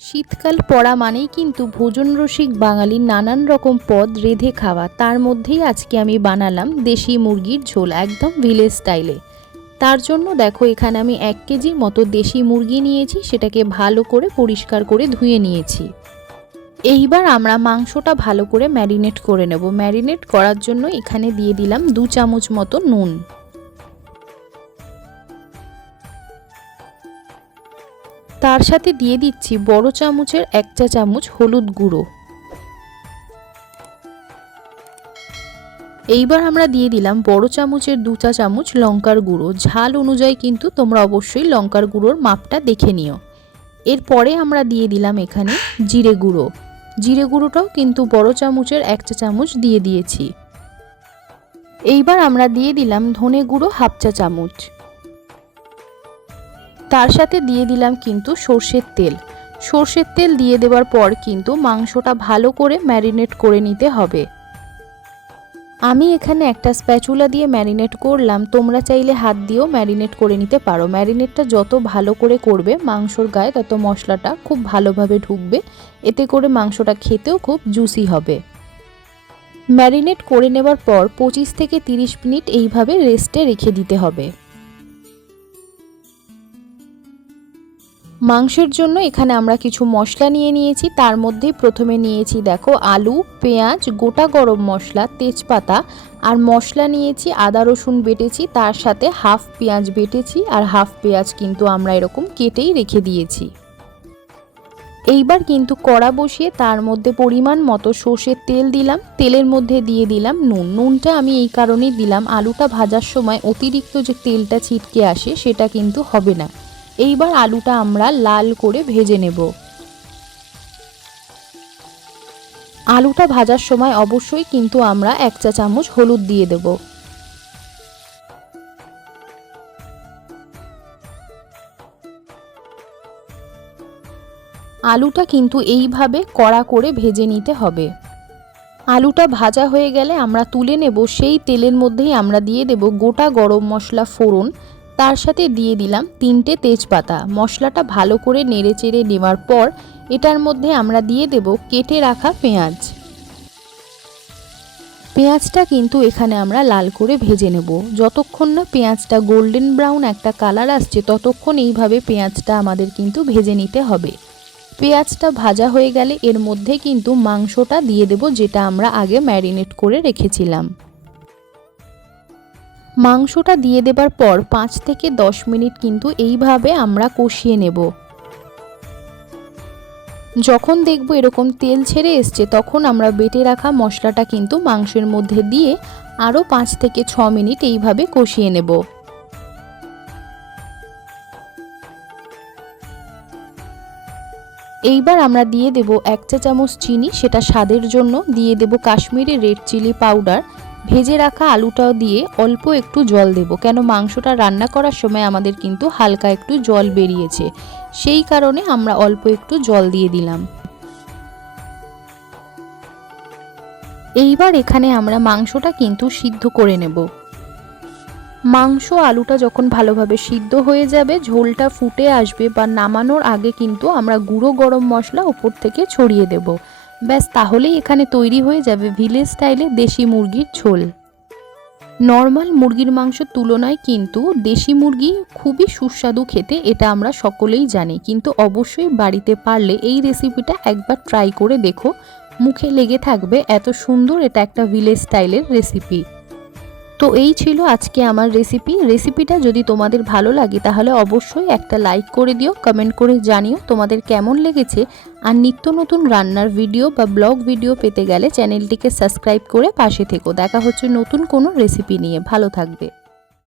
শীতকাল পড়া মানেই কিন্তু ভোজন রসিক বাঙালির নানান রকম পদ রেঁধে খাওয়া। তার মধ্যেই আজকে আমি বানালাম দেশি মুরগির ঝোল একদম ভিলেজ স্টাইলে। তার জন্য দেখো, এখানে আমি এক কেজি মতো দেশি মুরগি নিয়েছি, সেটাকে ভালো করে পরিষ্কার করে ধুয়ে নিয়েছি। এইবার আমরা মাংসটা ভালো করে ম্যারিনেট করে নেব। ম্যারিনেট করার জন্য এখানে দিয়ে দিলাম দু চামচ মতো নুন। তার সাথে দিয়ে দিচ্ছি বড় চামচের এক চা চামচ হলুদ গুঁড়ো। এইবার আমরা দিয়ে দিলাম বড় চামচের দু চা চামচ লঙ্কার গুঁড়ো। ঝাল অনুযায়ী কিন্তু তোমরা অবশ্যই লঙ্কার গুঁড়োর মাপটা দেখে নিও। এরপরে আমরা দিয়ে দিলাম এখানে জিরে গুঁড়ো। জিরে গুঁড়োটাও কিন্তু বড় চামচের এক চা চামচ দিয়ে দিয়েছি। এইবার আমরা দিয়ে দিলাম ধনে গুঁড়ো হাফ চা চামচ। তার সাথে দিয়ে দিলাম কিন্তু সর্ষের তেল। সর্ষের তেল দিয়ে দেওয়ার পর কিন্তু মাংসটা ভালো করে ম্যারিনেট করে নিতে হবে। আমি এখানে একটা স্প্যাচুলা দিয়ে ম্যারিনেট করলাম। তোমরা চাইলে হাত দিয়েও ম্যারিনেট করে নিতে পারো। ম্যারিনেটটা যত ভালো করে করবে, মাংসর গায়ে তত মশলাটা খুব ভালোভাবে ঢুকবে। এতে করে মাংসটা খেতেও খুব জুসি হবে। ম্যারিনেট করে নেবার পর পঁচিশ থেকে তিরিশ মিনিট এইভাবে রেস্টে রেখে দিতে হবে। মাংসের জন্য এখানে আমরা কিছু মশলা নিয়ে নিয়েছি। তার মধ্যেই প্রথমে নিয়েছি, দেখো, আলু, পেঁয়াজ, গোটা গরম মশলা, তেজপাতা আর মশলা নিয়েছি, আদা, রসুন বেটেছি, তার সাথে হাফ পেঁয়াজ বেটেছি আর হাফ পেঁয়াজ কিন্তু আমরা এরকম কেটেই রেখে দিয়েছি। এইবার কিন্তু কড়া বসিয়ে তার মধ্যে পরিমাণ মতো সর্ষের তেল দিলাম। তেলের মধ্যে দিয়ে দিলাম নুন। নুনটা আমি এই কারণেই দিলাম। আলুটা ভাজার সময় অতিরিক্ত যে তেলটা ছিটকে আসে সেটা কিন্তু হবে না। এইবার আলুটা আমরা লাল করে ভেজে নেব। আলুটা ভাজার সময় অবশ্যই কিন্তু আমরা এক চা চামচ হলুদ দিয়ে দেব। আলুটা কিন্তু এইভাবে কড়া করে ভেজে নিতে হবে। আলুটা ভাজা হয়ে গেলে আমরা তুলে নেব, সেই তেলের মধ্যেই আমরা দিয়ে দেব গোটা গরম মশলা ফোড়ন তার সাথে দিয়ে দিলাম তিনটে তেজপাতা। মশলাটা ভালো করে নেড়ে চেড়ে নেওয়ার পর এটার মধ্যে আমরা দিয়ে দেব কেটে রাখা পেঁয়াজ। পেঁয়াজটা কিন্তু এখানে আমরা লাল করে ভেজে নেব। যতক্ষণ না পেঁয়াজটা গোল্ডেন ব্রাউন একটা কালার আসছে, ততক্ষণ এইভাবে পেঁয়াজটা আমাদের কিন্তু ভেজে নিতে হবে। পেঁয়াজটা ভাজা হয়ে গেলে এর মধ্যে কিন্তু মাংসটা দিয়ে দেব, যেটা আমরা আগে ম্যারিনেট করে রেখেছিলাম। মাংসটা দিয়ে দেবার পর পাঁচ থেকে দশ মিনিট কিন্তু এইভাবে আমরা কষিয়ে নেব। যখন দেখব এরকম তেল ছেড়ে এসছে, তখন আমরা বেটে রাখা মশলাটা কিন্তু মাংসের মধ্যে দিয়ে আরও পাঁচ থেকে ছ মিনিট এইভাবে কষিয়ে নেব। এইবার আমরা দিয়ে দেব এক চা চামচ চিনি, সেটা স্বাদের জন্য। দিয়ে দেব কাশ্মীরি রেড চিলি পাউডার ভেজে রাখা আলুটাও দিয়ে অল্প একটু জল দেব, কেন মাংসটা রান্না করার সময় আমাদের কিন্তু হালকা একটু জল বেরিয়েছে। সেই কারণে আমরা অল্প একটু জল দিয়ে দিলাম। এইবার এখানে আমরা মাংসটা কিন্তু সিদ্ধ করে নেব। মাংস আলুটা যখন ভালোভাবে সিদ্ধ হয়ে যাবে, ঝোলটা ফুটে আসবে বা নামানোর আগে কিন্তু আমরা গুঁড়ো গরম মশলা ওপর থেকে ছড়িয়ে দেবো। ব্যাস, তাহলেই এখানে তৈরি হয়ে যাবে ভিলেজ স্টাইলে দেশি মুরগির ঝোল। নর্মাল মুরগির মাংসের তুলনায় কিন্তু দেশি মুরগি খুবই সুস্বাদু খেতে, এটা আমরা সকলেই জানি। কিন্তু অবশ্যই বাড়িতে পারলে এই রেসিপিটা একবার ট্রাই করে দেখো। মুখে লেগে থাকবে এত সুন্দর এটা একটা ভিলেজ স্টাইলের রেসিপি তো এই ছিল আজকে আমার রেসিপি রেসিপিটা যদি তোমাদের ভালো লাগে, তাহলে অবশ্যই একটা লাইক করে দিও কমেন্ট করে জানিও তোমাদের কেমন লেগেছে। আর নিত্য নতুন রান্নার ভিডিও বা ব্লগ ভিডিও পেতে গেলে চ্যানেলটিকে সাবস্ক্রাইব করে পাশে থেকো। দেখা হচ্ছে নতুন কোনো রেসিপি নিয়ে। ভালো থাকবে।